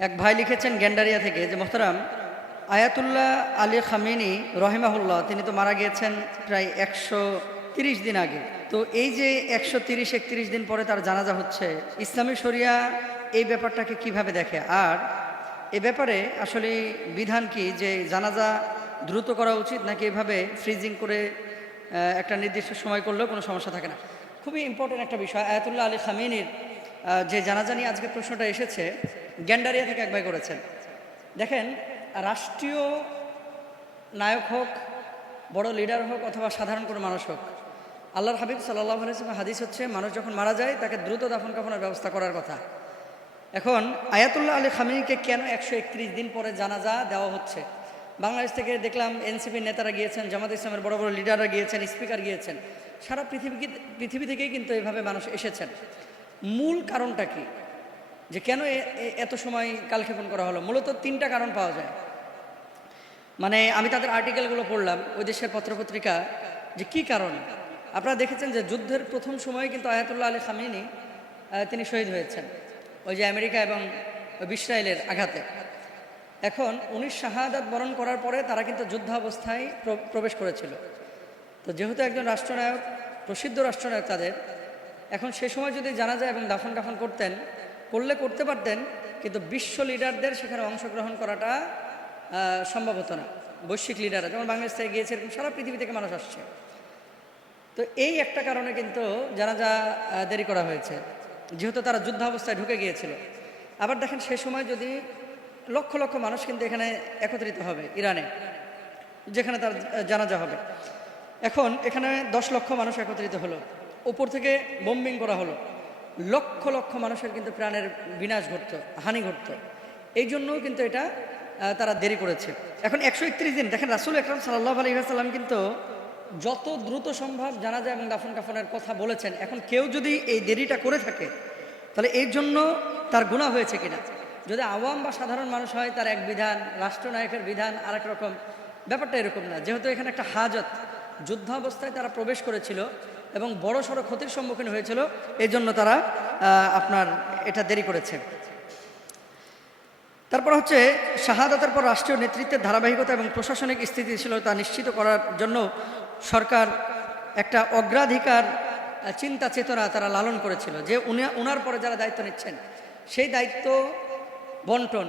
এক ভাই লিখেছেন গ্যান্ডারিয়া থেকে যে মোহতারাম, আয়াতুল্লাহ আলী খামেনি রহিমাহুল্লাহ তিনি তো মারা গিয়েছেন প্রায় 130 দিন আগে। তো এই যে 130-31 দিন পরে তার জানাজা হচ্ছে, ইসলামী শরিয়া এই ব্যাপারটাকে কিভাবে দেখে? আর এ ব্যাপারে আসলে বিধান কি, যে জানাজা দ্রুত করা উচিত নাকি এভাবে ফ্রিজিং করে একটা নির্দিষ্ট সময় করলেও কোনো সমস্যা থাকে না? খুবই ইম্পর্টেন্ট একটা বিষয়। আয়াতুল্লাহ আলী খামেনির যে জানাজা নিয়ে আজকে প্রশ্নটা এসেছে, গ্যান্ডারিয়া থেকে এক ভাই করেছেন। দেখেন, রাষ্ট্রীয় নায়ক হোক, বড় লিডার হোক, অথবা সাধারণ কোনো মানুষ হোক, আল্লাহর হাবিব সাল্লাল্লাহু আলাইহি ওয়াসাল্লাম হাদিস হচ্ছে মানুষ যখন মারা যায় তাকে দ্রুত দাফন কাফনের ব্যবস্থা করার কথা। এখন আয়াতুল্লাহ আলী খামেনিকে কেন 131 দিন পরে জানাজা দেওয়া হচ্ছে? বাংলাদেশ থেকে দেখলাম এনসিপির নেতারা গিয়েছেন, জামাত ইসলামের বড় বড় লিডাররা গিয়েছেন, স্পিকার গিয়েছেন, সারা পৃথিবী থেকেই কিন্তু এইভাবে মানুষ এসেছেন। মূল কারণটা কি, যে কেন এত সময় কালক্ষেপণ করা হলো? মূলত 3টা কারণ পাওয়া যায়। মানে আমি তাদের আর্টিকেলগুলো পড়লাম, ওই দেশের পত্রপত্রিকা, যে কি কারণ। আপনারা দেখেছেন যে যুদ্ধের প্রথম সময়ে কিন্তু আয়াতুল্লাহ আলী খামেনি তিনি শহীদ হয়েছেন ওই যে আমেরিকা এবং ইসরায়েলের আঘাতে। এখন উনি শাহাদাত বরণ করার পরে তারা কিন্তু যুদ্ধাবস্থায় প্রবেশ করেছিল। তো যেহেতু একজন রাষ্ট্রনায়ক, প্রসিদ্ধ রাষ্ট্রনায়ক তাদের, এখন সে সময় যদি জানা যায় এবং দাফন কাফন করতে পারতেন, কিন্তু বিশ্ব লিডারদের সেখানে অংশগ্রহণ করাটা সম্ভব হতো না। বৈশ্বিক লিডাররা যেমন বাংলাদেশ থেকে গিয়েছে, এরকম সারা পৃথিবী থেকে মানুষ আসছে। তো এই একটা কারণে কিন্তু জানাজা দেরি করা হয়েছে, যেহেতু তারা যুদ্ধাবস্থায় ঢুকে গিয়েছিল। আবার দেখেন, সে সময় যদি লক্ষ লক্ষ মানুষ কিন্তু এখানে একত্রিত হবে ইরানে, যেখানে তার জানাজা হবে। এখন এখানে 10 লক্ষ মানুষ একত্রিত হলো, উপর থেকে বোম্বিং করা হলো, লক্ষ লক্ষ মানুষের কিন্তু প্রাণের বিনাশ ঘটতো, হানি ঘটতো। এই জন্যও কিন্তু এটা তারা দেরি করেছে। এখন 131 দিন, দেখেন রাসূল আকরাম সাল্লাল্লাহু আলাইহি ওয়াসাল্লাম কিন্তু যত দ্রুত সম্ভব জানাজা এবং দাফন কাফনের কথা বলেছেন। এখন কেউ যদি এই দেরিটা করে থাকে, তাহলে এর জন্য তার গুনাহ হয়েছে কিনা? যদি আওয়াম বা সাধারণ মানুষ হয়, তার এক বিধান, রাষ্ট্রনায়কের বিধান আরেক রকম। ব্যাপারটা এরকম না। যেহেতু এখানে একটা হাজত, যুদ্ধাবস্থায় তারা প্রবেশ করেছিল এবং বড় সড়ো ক্ষতির সম্মুখীন হয়েছিল, এই জন্য তারা আপনার এটা দেরি করেছে। তারপর হচ্ছে শাহাদাতের পর রাষ্ট্রীয় নেতৃত্বের ধারাবাহিকতা এবং প্রশাসনিক স্থিতিশীলতা নিশ্চিত করার জন্য সরকার একটা অগ্রাধিকার চিন্তা চেতনা তারা লালন করেছিল, যে উনার পরে যারা দায়িত্ব নিচ্ছেন সেই দায়িত্ব বন্টন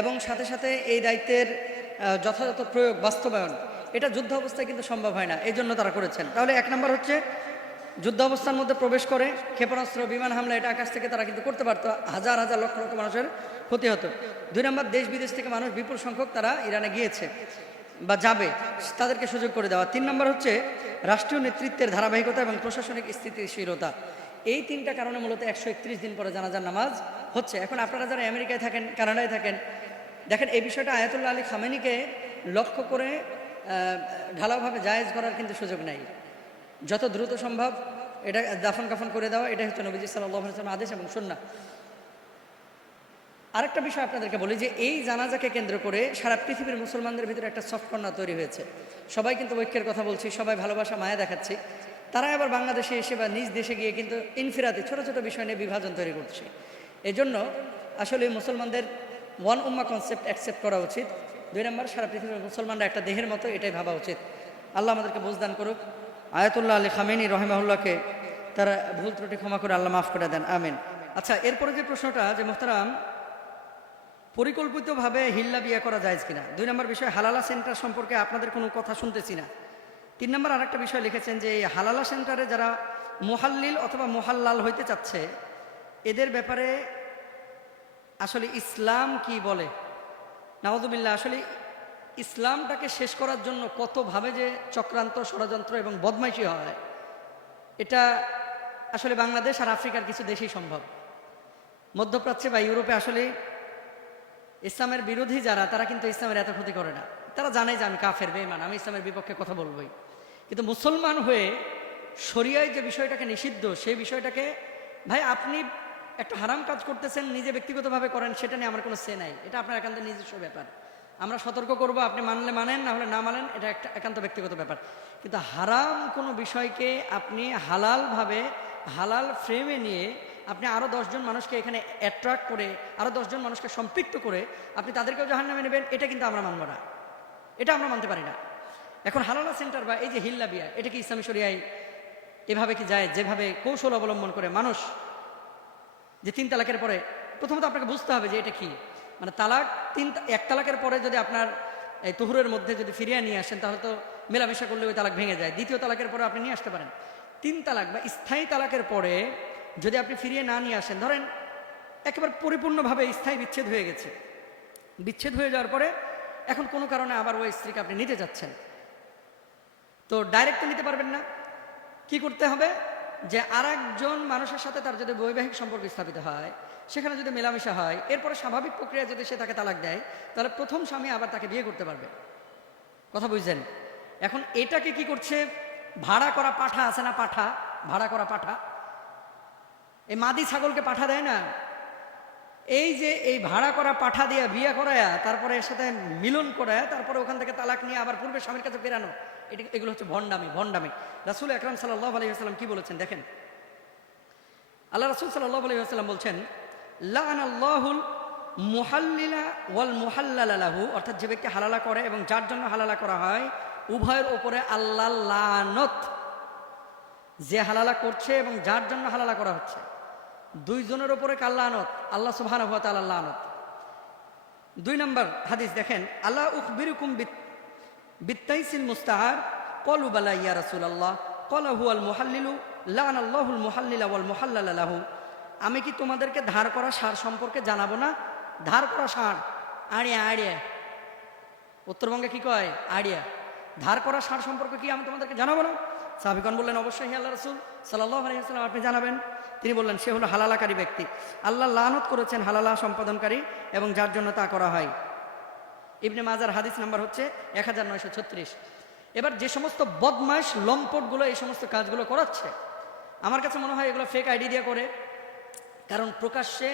এবং সাথে সাথে এই দায়িত্বের যথাযথ প্রয়োগ, বাস্তবায়ন, এটা যুদ্ধ অবস্থায় কিন্তু সম্ভব হয় না। এই জন্য তারা করেছেন। তাহলে 1 নম্বর হচ্ছে যুদ্ধ অবস্থার মধ্যে প্রবেশ করে ক্ষেপণাস্ত্র, বিমান হামলা, এটা আকাশ থেকে তারা কিন্তু করতে পারতো, হাজার হাজার লক্ষ লক্ষ মানুষের ক্ষতি হতো। 2 নম্বর, দেশ বিদেশ থেকে মানুষ বিপুল সংখ্যক তারা ইরানে গিয়েছে বা যাবে, তাদেরকে সুযোগ করে দেওয়া। 3 নম্বর হচ্ছে রাষ্ট্রীয় নেতৃত্বের ধারাবাহিকতা এবং প্রশাসনিক স্থিতিশীলতা। এই 3টা কারণে মূলত 131 দিন পরে জানাজার নামাজ হচ্ছে। এখন আপনারা যারা আমেরিকায় থাকেন, কানাডায় থাকেন, দেখেন এই বিষয়টা আয়াতুল্লাহ আলী খামেনিকে লক্ষ্য করে ঢালাওভাবে জায়েজ করার কিন্তু সুযোগ নাই। যত দ্রুত সম্ভব এটা দাফন কাফন করে দেওয়া, এটা হচ্ছে নবীজি সাল্লাল্লাহু আলাইহি ওয়াসাল্লামের আদেশ এবং সুন্নাহ। আরেকটা বিষয় আপনাদেরকে বলি, যে এই জানাজাকে কেন্দ্র করে সারা পৃথিবীর মুসলমানদের ভিতরে একটা সফট কর্নার তৈরি হয়েছে। সবাই কিন্তু ঐক্যের কথা বলছি, সবাই ভালোবাসা মায়া দেখাচ্ছি, তারা আবার বাংলাদেশে এসে বা নিজ দেশে গিয়ে কিন্তু ইনফিরাতি ছোট ছোট বিষয় নিয়ে বিভাজন তৈরি করছে। এজন্য আসলে মুসলমানদের ওয়ান উম্মাহ কনসেপ্ট অ্যাকসেপ্ট করা উচিত। 2 নম্বর, সারা পৃথিবীর মুসলমানরা একটা দেহের মতো, এটাই ভাবা উচিত। আল্লাহ আমাদেরকে বুঝদান করুক। আয়াতুল্লাহ আলী খামেনি রহিমাহুল্লাহকে তারা ভুল ত্রুটি ক্ষমা করে আল্লাহ মাফ করে দেন, আমিন। আচ্ছা, এরপরে যে প্রশ্নটা, যে মোহতারাম, পরিকল্পিতভাবে হিল্লা বিয়ে করা যায় কিনা? 2 নম্বর বিষয়, হালালা সেন্টার সম্পর্কে আপনাদের কোনো কথা শুনতেছি না। 3 নম্বর আরেকটা বিষয় লিখেছেন, যে এই হালালা সেন্টারে যারা মুহাল্লিল অথবা মুহাল্লাল হইতে চাচ্ছে, এদের ব্যাপারে আসলে ইসলাম কি বলে? নাউযুবিল্লাহ, আসলে ইসলামটাকে শেষ করার জন্য কতভাবে যে চক্রান্ত, ষড়যন্ত্র এবং বদমাইশি হয়, এটা আসলে বাংলাদেশ আর আফ্রিকার কিছু দেশেই সম্ভব। মধ্যপ্রাচ্যে বা ইউরোপে আসলে ইসলামের বিরোধী যারা, তারা কিন্তু ইসলামের এত ক্ষতি করে না। তারা জানে যে আমি কাফের, বেঈমান, আমি ইসলামের বিপক্ষে কথা বলবই। কিন্তু মুসলমান হয়ে শরিয়ায় যে বিষয়টাকে নিষিদ্ধ, সেই বিষয়টাকে, ভাই আপনি একটা হারাম কাজ করতেছেন, নিজে ব্যক্তিগতভাবে করেন, সেটা নিয়ে আমার কোনো সে নাই, এটা আপনার একান্ত নিজস্ব ব্যাপার। আমরা সতর্ক করব, আপনি মানলে মানেন, না হলে না মানেন, এটা একটা একান্ত ব্যক্তিগত ব্যাপার। কিন্তু হারাম কোনো বিষয়কে আপনি হালালভাবে, হালাল ফ্রেমে নিয়ে আপনি আরও 10 জন মানুষকে এখানে অ্যাট্রাক্ট করে, আরও 10 জন মানুষকে সম্পৃক্ত করে আপনি তাদেরকেও জাহান্নামে নেবেন, এটা কিন্তু আমরা মানব না, এটা আমরা মানতে পারি না। এখন হালালা সেন্টার বা এই যে হিল্লা বিয়া, এটা কি ইসলামী শরিয়ায় এভাবে কি যায়? যেভাবে কৌশল অবলম্বন করে মানুষ যে 3 তালাকের পরে, প্রথমত আপনাকে বুঝতে হবে যে এটা কি, মানে তালাক 1 তালাকের পরে যদি আপনার এই তুহুরের মধ্যে যদি ফিরিয়ে নিয়ে আসেন তাহলে তো মেলামেশা করলে ওই তালাক ভেঙে যায়। 2য় তালাকের পরে আপনি নিয়ে আসতে পারেন। 3 তালাক বা স্থায়ী তালাকের পরে যদি আপনি ফিরিয়ে না নিয়ে আসেন, ধরেন একেবারে পরিপূর্ণভাবে স্থায়ী বিচ্ছেদ হয়ে গেছে, বিচ্ছেদ হয়ে যাওয়ার পরে এখন কোনো কারণে আবার ওই স্ত্রীকে আপনি নিতে যাচ্ছেন, তো ডাইরেক্ট নিতে পারবেন না। কি করতে হবে? যে আরেকজন মানুষের সাথে তার যদি বৈবাহিক সম্পর্ক স্থাপিত হয়, সেখানে যদি মেলামেশা হয়, এরপরে স্বাভাবিক প্রক্রিয়া যদি সে তাকে তালাক দেয়, তাহলে প্রথম স্বামী আবার তাকে বিয়ে করতে পারবে। কথা বুঝছেন? এখন এটাকে কি করছে? ভাড়া করা পাঠা আছে না, পাঠা, ভাড়া করা পাঠা, এই মাদি ছাগলকে পাঠা দেয় না, এই যে এই ভাড়া করা পাঠা দিয়ে বিয়ে করায়া তারপরে এর সাথে মিলন করায়া তারপরে ওখান থেকে তালাক নিয়ে আবার পূর্বের স্বামীর কাছে ফেরানো, এগুলো হচ্ছে ভণ্ডামি, ভণ্ডামি। রাসূল আকরাম সাল্লাল্লাহু আলাইহি ওয়াসাল্লাম কি বলেছেন দেখেন। আল্লাহ রাসূল সাল্লাল্লাহু আলাইহি ওয়াসাল্লাম বলছেন, লাআনাল্লাহুল মুহাল্লিলা ওয়াল মুহাল্লালা লাহু, অর্থাৎ যে ব্যক্তি হালালা করে এবং যার জন্য হালালা করা হয়, উভয়ের ওপরে আল্লাহর লানত। যে হালালা করছে এবং যার জন্য হালালা করা হচ্ছে, 2 জনের ওপরে কার লানত? আল্লাহ সুবহানাহু ওয়া তাআলার লানত। 2 নম্বর হাদিস দেখেন, আল্লাহ উখবিরুকুম বিত্তাইসিল মুস্তাআর, ক্বালু বালা ইয়া রাসূলুল্লাহ, ক্বালা হুয়াল মুহাল্লিলু, লাআনাল্লাহুল মুহাল্লিলা ওয়াল মুহাল্লালা লাহু। আমি কি তোমাদেরকে ধার করা সার সম্পর্কে জানাবো না? ধার করা সার, আড়িয়া, আড়িয়া, উত্তরবঙ্গে কি কয়? আড়িয়া। ধার করা সার সম্পর্কে কি আমি তোমাদেরকে জানাবো না? সাহাবীগণ বললেন, অবশ্যই আল্লাহ রাসূল সাল্লাল্লাহু আলাইহি ওয়াসাল্লাম, আপনি জানাবেন। তিনি বললেন, সে হলো হালালাকারী ব্যক্তি। আল্লাহ লানত করেছেন হালালা সম্পাদনকারী এবং যার জন্য তা করা হয়। ইবনে মাজার হাদিস নাম্বার হচ্ছে 1936। এবার যে সমস্ত বদমাশ লম্পটগুলো এই সমস্ত কাজগুলো করাচ্ছে, আমার কাছে মনে হয় এগুলো ফেক আইডি দিয়ে করে। কারণ প্রকাশ্যে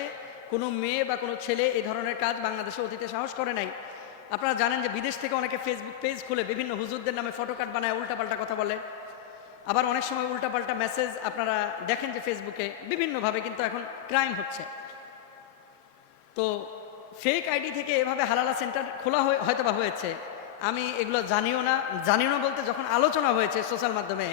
কোনো মেয়ে বা কোনো ছেলে এই ধরনের কাজ বাংলাদেশে অতীতে সাহস করে নাই। আপনারা জানেন যে বিদেশ থেকে অনেকে ফেসবুক পেজ খুলে বিভিন্ন হুজুরদের নামে ফটোকার্ড বানায় উল্টাপাল্টা কথা বলে। আবার অনেক সময় উল্টাপাল্টা মেসেজ আপনারা দেখেন যে ফেসবুকে বিভিন্নভাবে কিন্তু এখন ক্রাইম হচ্ছে। তো ফেক আইডি থেকে এভাবে হালালা সেন্টার খোলা হয়তো বা হয়েছে, আমি এগুলো জানিও না বলতে যখন আলোচনা হয়েছে সোশ্যাল মাধ্যমে,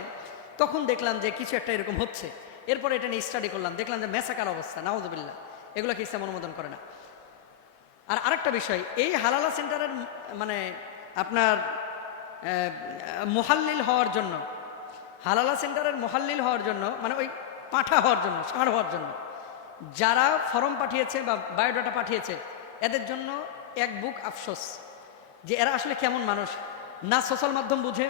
তখন দেখলাম যে কিছু একটা এরকম হচ্ছে। এরপরে এটা নিয়ে স্টাডি করলাম, দেখলাম যে মেসাকার অবস্থা, নাউযুবিল্লাহ, এগুলোকে ইসলাম অনুমোদন করে না। আর আরেকটা বিষয়, এই হালালা সেন্টারের মানে আপনার মুহাল্লিল হওয়ার জন্য, হালালা সেন্টারের মুহাল্লিল হওয়ার জন্য, মানে ওই পাঠা হওয়ার জন্য, ষাঁড় হওয়ার জন্য যারা ফর্ম পাঠিয়েছে বা বায়োডাটা পাঠিয়েছে, এদের জন্য এক বুক আফসোস যে এরা আসলে কেমন মানুষ। না সোশ্যাল মাধ্যম বুঝে,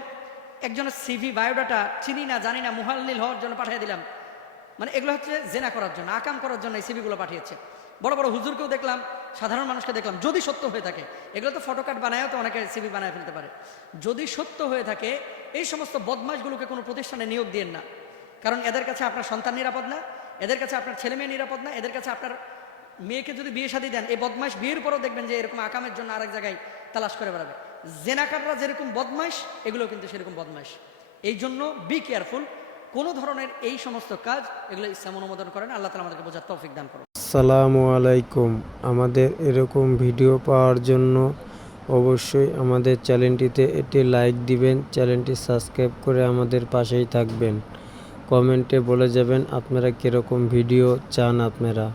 একজনের সিভি বায়োডাটা চিনি না জানি না, মুহাল্লিল হওয়ার জন্য পাঠিয়ে দিলাম। মানে এগুলো হচ্ছে জেনা করার জন্য, আকাম করার জন্য এই সিভিগুলো পাঠিয়েছে। বড় বড় হুজুরকেও দেখলাম, সাধারণ মানুষকে দেখলাম। যদি সত্য হয়ে থাকে, এগুলো তো ফটোকার্ড বানায়ও তো অনেকে সিভি বানায় ফেলতে পারে। যদি সত্য হয়ে থাকে, এই সমস্ত বদমাশগুলোকে কোনো প্রতিষ্ঠানে নিয়োগ দিয়েন না। কারণ এদের কাছে আপনার সন্তান নিরাপদ না, এদের কাছে আপনার ছেলে মেয়ে নিরাপদ না, এদের কাছে আপনার মেয়েকে যদি বিয়ে শাদী দেন, এই বদমাশ বিয়ের পরও দেখবেন যে এরকম আকামের জন্য আরেক জায়গায় তালাশ করে বেড়াবে। জেনাকাররা যেরকম বদমাশ, এগুলো কিন্তু সেরকম বদমাশ। এই জন্য বি কেয়ারফুল। কোনো ধরনের এই সমস্ত কাজ এগুলো ইসলাম অনুমোদন করেন। আল্লাহ তাআলা আমাদেরকে বোঝার তৌফিক দান করুন। আসসালামু আলাইকুম। আমাদের এরকম ভিডিও পাওয়ার জন্য অবশ্যই আমাদের চ্যানেলটিতে একটি লাইক দিবেন, চ্যানেলটি সাবস্ক্রাইব করে আমাদের পাশেই থাকবেন। কমেন্টে বলে যাবেন আপনারা কীরকম ভিডিও চান আপনারা।